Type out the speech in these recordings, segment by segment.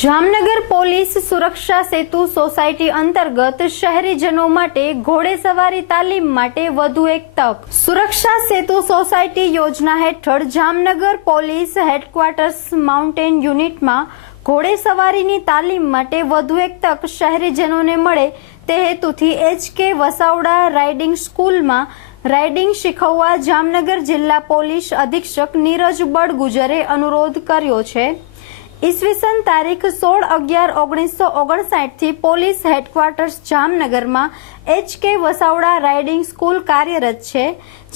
Jamnagar police સુરક્ષા સેતુ society અંતર્ગત શહેરીજનો માટે ઘોડેસવારી તાલીમ માટે વધુ એક તક। સુરક્ષા સેતુ સોસાયટી યોજના હેઠળ જામનગર પોલીસ હેડક્વાર્ટર્સ માઉન્ટેન યુનિટમાં ઘોડેસવારીની તાલીમ માટે વધુ એક તક શહેરીજનોને મળે તે હેતુથી એચ.કે. વસાવડા રાઇડિંગ સ્કૂલમાં રાઇડિંગ શીખવવા જામનગર જિલ્લા પોલીસ અધિક્ષક નીરજ બળગુજરે અનુરોધ કર્યો છે। ઈસવીસન તારીખ 16/11/1959 થી પોલીસ હેડક્વાર્ટર્સ જામનગરમાં એચ.કે. વસાવડા રાઇડિંગ સ્કૂલ કાર્યરત છે,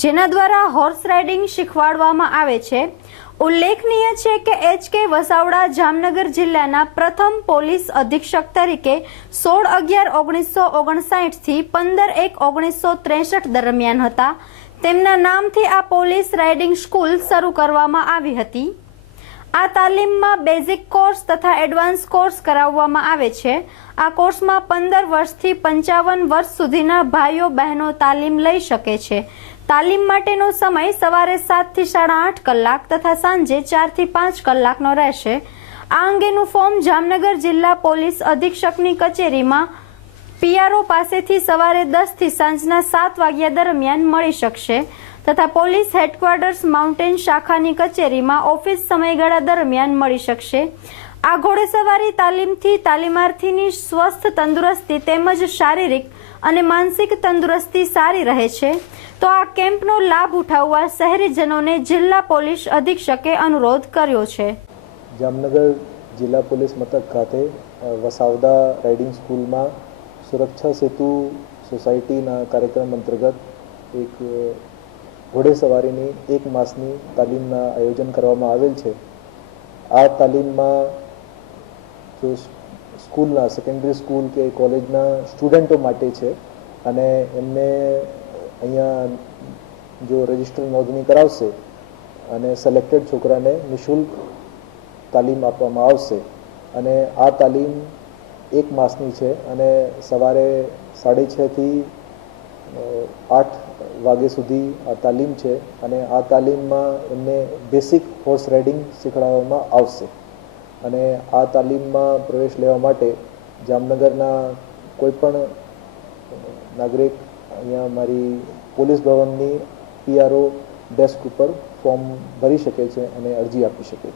જેના દ્વારા હોર્સ રાઇડિંગ શીખવાડવામાં આવે છે। ઉલ્લેખનીય છે કે એચ.કે. વસાવડા જામનગર જિલ્લાના પ્રથમ પોલીસ અધિક્ષક તરીકે 16/11/1959 થી 15/1/1963 દરમિયાન હતા। તેમના નામથી આ પોલીસ રાઇડિંગ સ્કૂલ શરૂ કરવામાં આવી હતી। આ તાલીમમાં બેઝિક કોર્સ તથા એડવાન્સ કોર્સ કરાવવામાં આવે છે। આ કોર્સમાં 15 વર્ષથી 55 વર્ષ સુધીના ભાઈઓ બહેનો તાલીમ લઈ શકે છે। તાલીમ માટેનો સમય સવારે 7 થી 8.5 કલાક તથા સાંજે 4 થી 5 કલાકનો રહેશે। આ અંગેનું ફોર્મ જામનગર જિલ્લા પોલીસ અધિક્ષકની કચેરીમાં પીઆરઓ પાસેથી સવારે 10 થી સાંજના 7 વાગ્યા દરમિયાન મળી શકશે તથા પોલીસ હેડક્વાર્ટર્સ માઉન્ટેન શાખાની કચેરીમાં ઓફિસ સમયગાળા દરમિયાન મળી શકશે। આ ઘોડેસવારી તાલીમથી તાલીમાર્થીની સ્વસ્થ તંદુરસ્તી તેમજ શારીરિક અને માનસિક તંદુરસ્તી સારી રહે છે। તો આ કેમ્પનો લાભ ઉઠાવવા શહેરીજનોને જિલ્લા પોલીસ અધિક્ષકે અનુરોધ કર્યો છે। જામનગર જિલ્લા પોલીસ મથક ખાતે વસાવડા રાઇડિંગ સ્કૂલમાં સુરક્ષા સેતુ સોસાયટીના કાર્યક્રમ અંતર્ગત એક ઘોડેસવારીની 1 માસની તાલીમના આયોજન કરવામાં આવેલ છે। આ તાલીમમાં જો સ્કૂલના સેકન્ડરી સ્કૂલ કે કોલેજના સ્ટુડન્ટો માટે છે અને એમને અહીંયા જો રજિસ્ટર નોંધણી કરાવશે અને સિલેક્ટેડ છોકરાને નિઃશુલ્ક તાલીમ આપવામાં આવશે અને આ તાલીમ 1 માસની છે અને સવારે 6:30 થી 8 વાગ્યા સુધી આ તાલીમ છે અને આ તાલીમમાં એમને બેસિક હોર્સ રાઇડિંગ શીખવાડવામાં આવશે અને આ તાલીમમાં પ્રવેશ લેવા માટે જામનગરના કોઈપણ નાગરિક અહીંયા મારી પોલીસ ભવનની પીઆરઓ ડેસ્ક ઉપર ફોર્મ ભરી શકે છે અને અરજી આપી શકે છે।